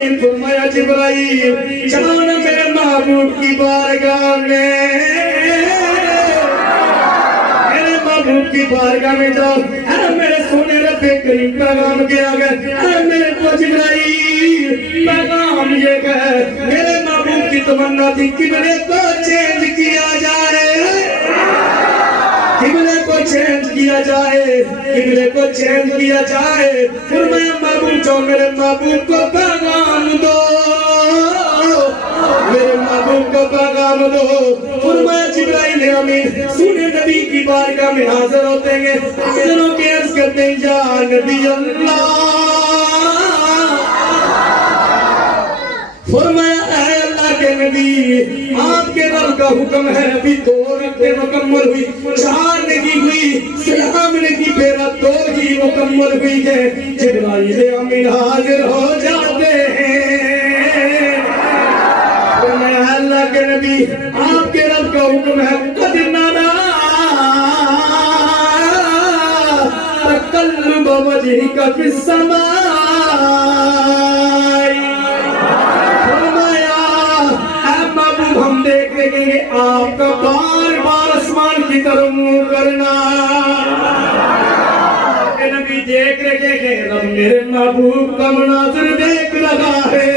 فرمایا جبرائیل چلو نا میرے محبوب کی بارگاہ میں، میرے محبوب کی بارگاہ میں جاؤ. اے میرے سونے رب کریم پیغام کیا گیا، اے میرے کو جبرائیل پیغام یہ کہ میرے محبوب کی تمنا تھی قبلے کو چینج کیا جائے، قبلے کو چینج کیا جائے، قبلے کو چینج کیا جائے. فرمایا محبوب جو میرے محبوب کو پیغام دو، میرے محبوب کو پیغام دو. فرمایا جبرائیل امین سونے نبی کی بارگاہ میں حاضر ہوتے ہیں، حاضر ہو کے عرض کرتے ہیں یا نبی اللہ. فرمایا اے اللہ کے نبی، آپ کے رب کا حکم ہے ابھی 2 رکعتیں مکمل ہوئی، 4 نگی ہوئی، سلام نگی پھیرا 2 ہی مکمل ہوئی ہے. جبرائیل امین حاضر ہو جاتے ہیں. فرمایا اللہ کے نبی آپ کے رب کا حکم ہے قد نرا تقلب وجهك في السماء. ہم دیکھ رہے ہیں آپ کا بار بار آسمان کی طرف منہ کرنا. اے نبی دیکھ رہے ہیں رب میرے محبوب کا مناظر دیکھ رہا ہے.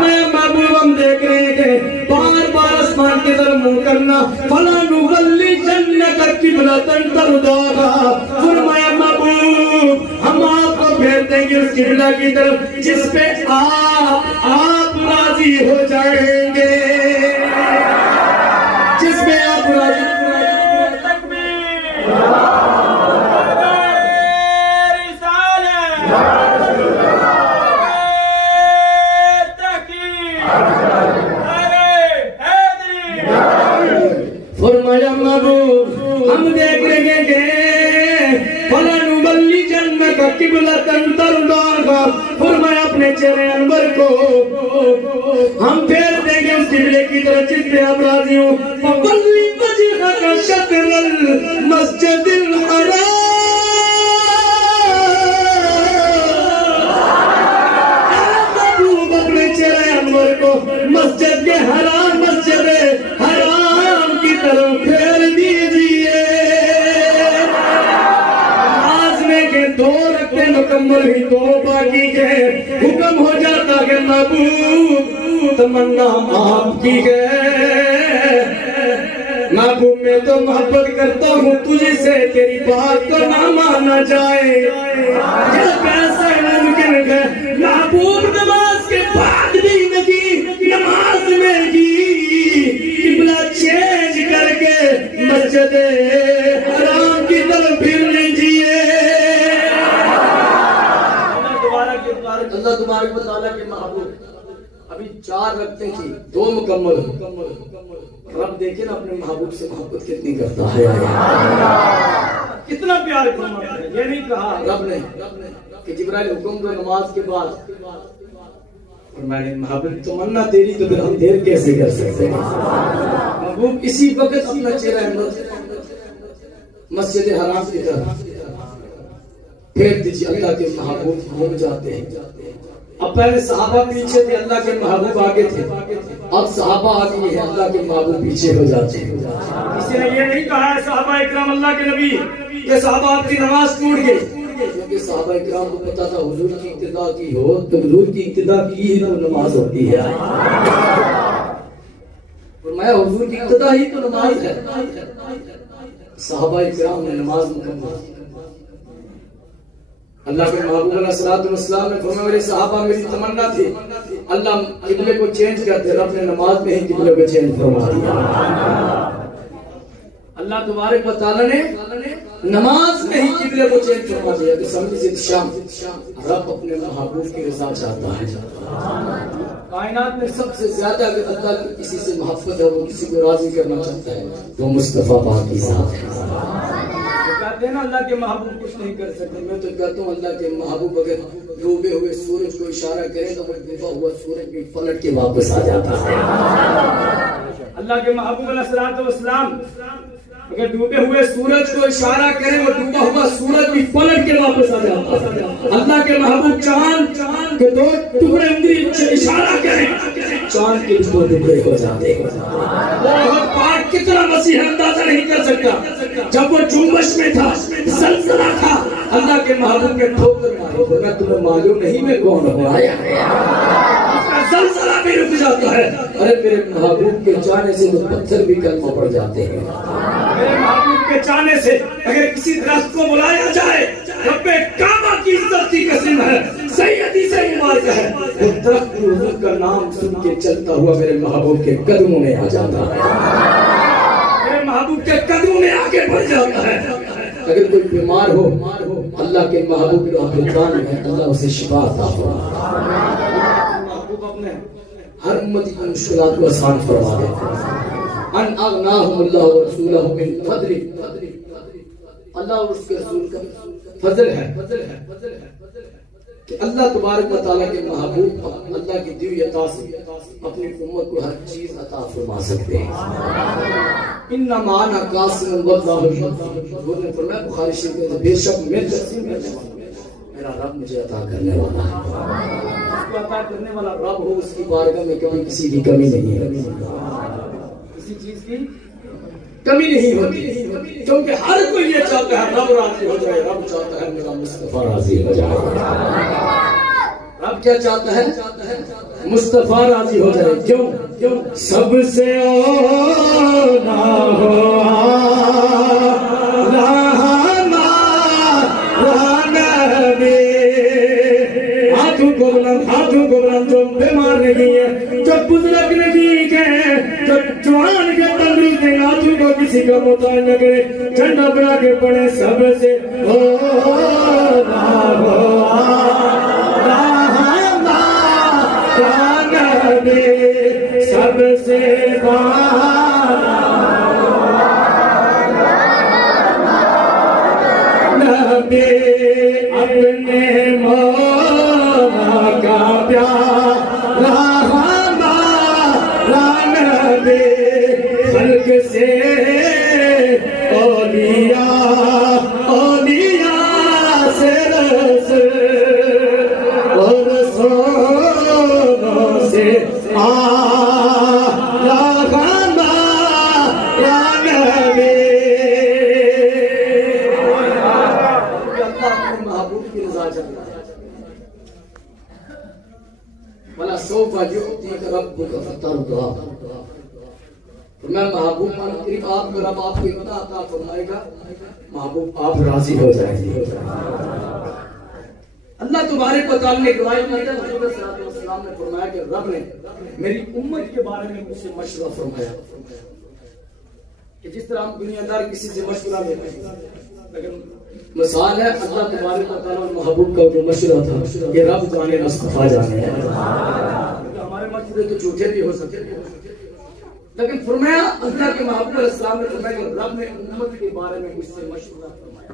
میں محبوب ہم دیکھ رہے ہیں بار بار آسمان کی طرف منہ کرنا. فَلَا نُوَلِّجَنَّكَ قِبْلَةً تَرْضَاهَا. فرمایا محبوب ہم آپ کو پھیر دیں گے اس قبلہ کی طرف جس پہ آپ راضی ہو جائیں گے، جس میں آپ راضی. فرمایا محبوب ہم دیکھ رہے ہیں فَلَنُبَلِّجَنَّكَ قِبْلَةً تَرْضَاهَا. فرمایا اپنے چہرے انور کو ہم پھیر دیں گے اس قبلے کی طرف جس پہ آپ راضی ہوں. فَوَلِّ وَجْهَكَ شَطْرَ الْمَسْجِدِ الْحَرَامِ. محبوب اپنے چہرے انور کو مسجد کے حرام، مسجد حرام کی طرف پھیر دیجئے. نماز میں کہ 2 رکعتیں مکمل ہوئی، 2 باقی کے حکم ہو جاتا کہ محبوب تمنا آپ کی ہے. محبوب میں تو محبت کرتا ہوں تجھے سے تیری بات کو نہ مانا جائے. یہ کیسا ممکن ہے محبوب نماز کے بعد بھی نبی نماز میں ہی قبلہ چینج کر کے مسجد حرام کی طرف پھر لیجئے. اللہ تبارک و تعالیٰ کے محبوب ابھی 4 رکعتیں تھی، 2 مکمل. رب دیکھیں نا اپنے محبوب سے محبت کتنی کرتا ہے، کتنا پیار کرتا ہے. یہ نہیں کہا رب نے کہ جبرائیل حکم دو نماز کے بعد، اور میں نے محبوب تمنا تیری تو پھر ہم دیر کیسے کر سکتے ہیں. محبوب اسی وقت اپنا چہرہ مسجد حرام کی طرف پھیر دیجیے. اللہ کے محبوب گھوم جاتے ہیں. اب پہلے صحابہ پیچھے تھے، اللہ کے محبوب آگے تھے. اب صحابہ آگے ہیں، اللہ کے محبوب پیچھے ہو جاتے ہیں. کسی نے یہ نہیں کہا ہے صحابہ اکرام اللہ کے نبی کہ صحابہ آپ کی نماز ٹوٹ گئی، کیونکہ صحابہ اکرام کو پتا تھا حضور کی اقتداء کی ہو تو حضور کی اقتداء کی ہی تو نماز ہوتی ہے. فرمایا حضور کی اقتداء ہی تو نماز ہے. صحابہ اکرام نے نماز مکمل. اللہ کے محبوب علیہ الصلوۃ والسلام نے فرمایا میرے صحابہ میری تمنا تھی اللہ قبلے کو چینج کر دے. رب نے نماز میں ہی قبلے کو چینج فرما دیا. اللہ تبارک و تعالیٰ نے نماز میں ہی قبلے کو چینج فرما دیا. کہ سمجھے شام رب اپنے محبوب کی رضا چاہتا ہے. کائنات میں سب سے زیادہ اگر اللہ کی کسی سے محبت ہے، وہ کسی کو راضی کرنا چاہتا ہے، وہ مصطفیٰ پاک کی ذات ہے. کہتے ہیں نا اللہ کے محبوب کچھ نہیں کر سکتے. میں تو کہتا ہوں اللہ کے محبوب اگر ڈوبے ہوئے سورج کو اشارہ کرے تو وہ ڈوبا ہوا سورج بھی پلٹ کے واپس آ جاتا ہے. اللہ کے محبوب علیہ الصلوۃ والسلام اگر ڈوبے ہوئے سورج کو اشارہ کریں وہ ڈوبا ہوا سورج بھی پلٹ کے واپس آ جاتا ہے. اللہ کے محبوب چاند کے دو ٹکڑے انگلی سے اشارہ کریں چاند کے دو ٹکڑے ہو جاتے ہیں. بہت پاک کتنا وسیع ہے اندازہ نہیں کر سکتا. جب وہ جنبش میں تھا زلزلہ تھا اللہ کے محبوب کے ٹھوکر ماری میں تمہیں معلوم نہیں میں کون ہوں آیا زلزلہ بھی رک جاتا ہے. ارے میرے محبوب کے جانے سے تو پتھر بھی کلمہ پڑ جاتے ہیں. میرے محبوب کے جانے سے اگر کسی درخت کو بلایا جائے رب کعبہ کی عزت کی قسم ہے سیدی سے مبارک ہے وہ درخت حضور کا نام سن کے چلتا ہوا میرے محبوب کے قدموں میں آ جاتا ہے. میرے محبوب کے قدموں میں آگے بڑھ جاتا ہے. اگر کوئی بیمار ہو اللہ کے محبوب کا فضان ہے اللہ اسے شفا عطا فرمائے. محبوب اپنے ہر امتی کی مشکلات کو آسان فرما دیتے ہیں. ان اغناہم اللہ ورسولہ من فضل اللہ اور اس کے رسول کا فضل ہے کہ اللہ تبارک و تعالیٰ کے محبوب اللہ کی دی ہوئی عطا سے اپنی امت کو ہر چیز عطا فرما سکتے ہیں. انما انا قاسم واللہ حضور نے فرمایا بخاری شریف میں بے شک میں تقسیم کرنے والا میرا رب مجھے عطا کرنے والا ہے. اس کو عطا کرنے والا رب ہو اس کی بارگاہ میں کبھی کسی کی کمی نہیں ہے کسی چیز کی کمی نہیں ہوتی کیونکہ ہر کوئی یہ چاہتا ہے رب راضی ہو جائے. رب چاہتا ہے میرا مصطفیٰ راضی ہو جائے. رب کیا چاہتا ہے مصطفیٰ راضی ہو جائے. کیوں سب سے اولا ہو ہاتھوں کو بلند جو بیمار نہیں ہے جو بزرگ نہیں ہے جو جوان کے تندرست ہیں ہاتھوں کو کسی کا محتاج نہ کرے جھنڈا بنا کے پڑے سب سے سب سے نبی اپنے مولا کا پیارا ہمارا نبی خلق سے اولیاء سے رسول اور رسولوں سے وَلَا سَوْفَ يُعْطِيكَ رَبُّكَ فَتَرْضَىٰ. فرمایا محبوب قریب آپ کو رب آپ کو اتنا عطا فرمائے گا محبوب آپ راضی ہو جائیں گے. اللہ تبارک و تعالیٰ نے روایت میں حضور صلی اللہ علیہ وسلم نے فرمایا کہ رب نے میری امت کے بارے میں مجھ سے مشورہ فرمایا کہ جس طرح ہم دنیا دار کسی سے مشورہ لیتے ہیں لیکن مثال ہے اللہ تبارک و تعالیٰ محبوب کا جو مشورہ تھا یہ رب جانے مصطفیٰ جانے ہے. ہمارے مشورے تو جھوٹے بھی ہو سکتے لیکن فرمایا اللہ کے محبوب علیہ السلام نے فرمایا کہ رب نے امت کے بارے میں مجھ سے مشورہ فرمایا.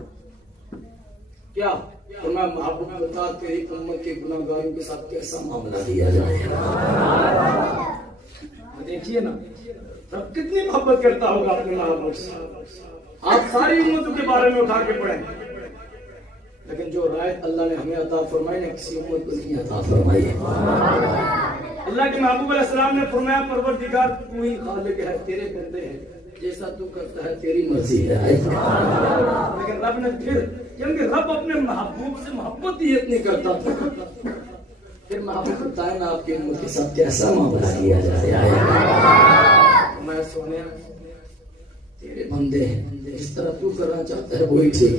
کیا فرمایا محبوب بتا تیری امت کے گناہگاروں کے ساتھ کیسا معاملہ کیا جائے. دیکھیے نا رب کتنی محبت کرتا ہوگا اپنے محبوب سے. آپ ساری امتوں کے بارے میں اٹھا کے پڑھیں لیکن جو رائے اللہ نے ہمیں عطا فرمائی ہے کسی امت کو نہیں عطا فرمائی ہے. اللہ کے محبوب علیہ السلام نے فرمایا پروردگار تو ہی خالق ہے تیرے بندے ہیں جیسا تو کرتا ہے تیری مرضی ہے. لیکن رب نے کیونکہ رب اپنے محبوب سے محبت ہی اتنی کرتا تھا پھر محبوب بتائے نا آپ کی امت کے ساتھ کیسا معاملہ کیا جائے. میں سونے تیرے بندے ہیں جس طرح تو کرنا چاہتا ہے وہی ٹھیک.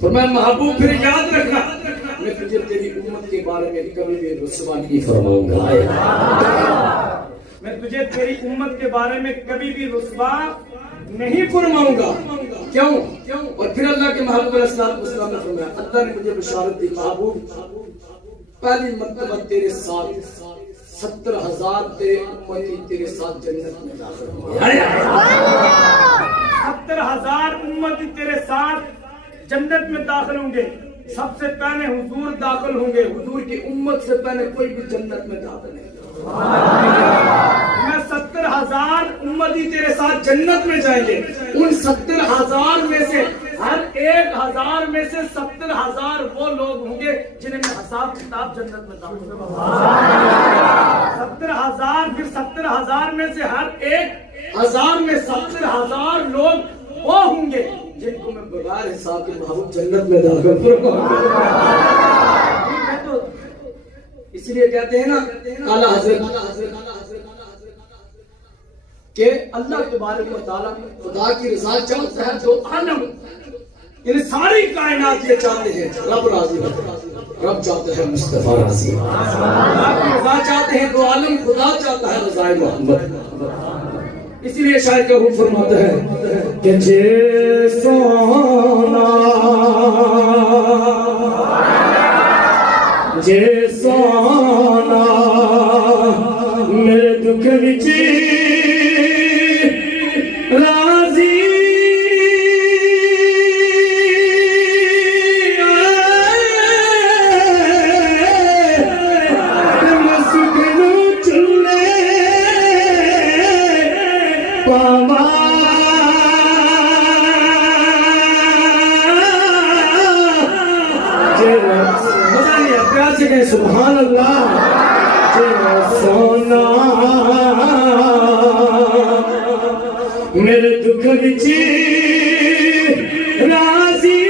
فرمایا محبوب پھر یاد رکھنا میں تجھے تیری امت کے بارے میں کبھی بھی رسوا نہیں فرماؤں گا. میں تجھے تیری امت کے بارے میں کبھی بھی رسوا نہیں فرماؤں گا. کیوں؟ اور پھر اللہ کے محبوب علیہ السلام نے فرمایا اللہ نے مجھے بشارت دی محبوب پہلی مرتبہ تیرے ساتھ 70,000 تیرے امتی تیرے ساتھ جنت میں داخل ہوں گے. 70,000 امتی تیرے ساتھ جنت میں داخل ہوں گے. سب سے پہلے حضور داخل ہوں گے. حضور کی امت سے پہلے کوئی بھی جنت میں داخل نہیں. میں 70,000 امتی تیرے ساتھ جنت میں جائیں گے. ان 70,000 میں سے ہر 1,000 میں سے 70,000 وہ لوگ ہوں گے جنہیں میں حساب کتاب جنت میں داخل کروں گا. 70,000 پھر 70,000 میں سے ہر 1,000 میں 70,000 لوگ وہ ہوں گے جن کو میں بغیر حساب کے محبوب جنت میں داخل کروں گا. اس لیے کہتے ہیں نا اعلیٰ حضرت کہ اللہ تبارک و تعالیٰ خدا کی رضا چاہتا ہے جو عالم ان ساری کائنات یہ چاہتے ہیں رب راضی ہو. رب چاہتا ہے مصطفیٰ راضی ہو. اللہ کی رضا چاہتے ہیں تو عالم خدا چاہتا ہے رضا محمد. اسی لیے شاعر کا حکم فرماتا ہے کہ جے سونا جے سونا میرے دکھ وچ راضی میں سکھنو چلے پاوا سبحان اللہ. سونا میرے دکھ وچ راضی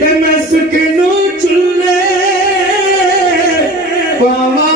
تے میں سکھنو چلے پاوا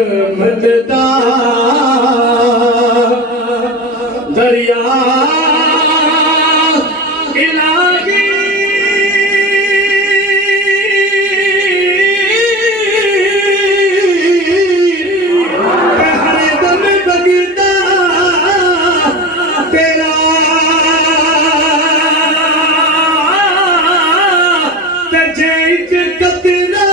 رحمت دا دریا الہی ہر دم بگتا تیرا تجھے ایک قطرہ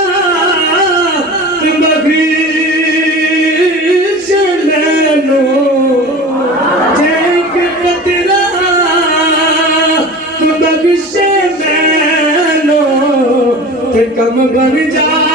کم بن جا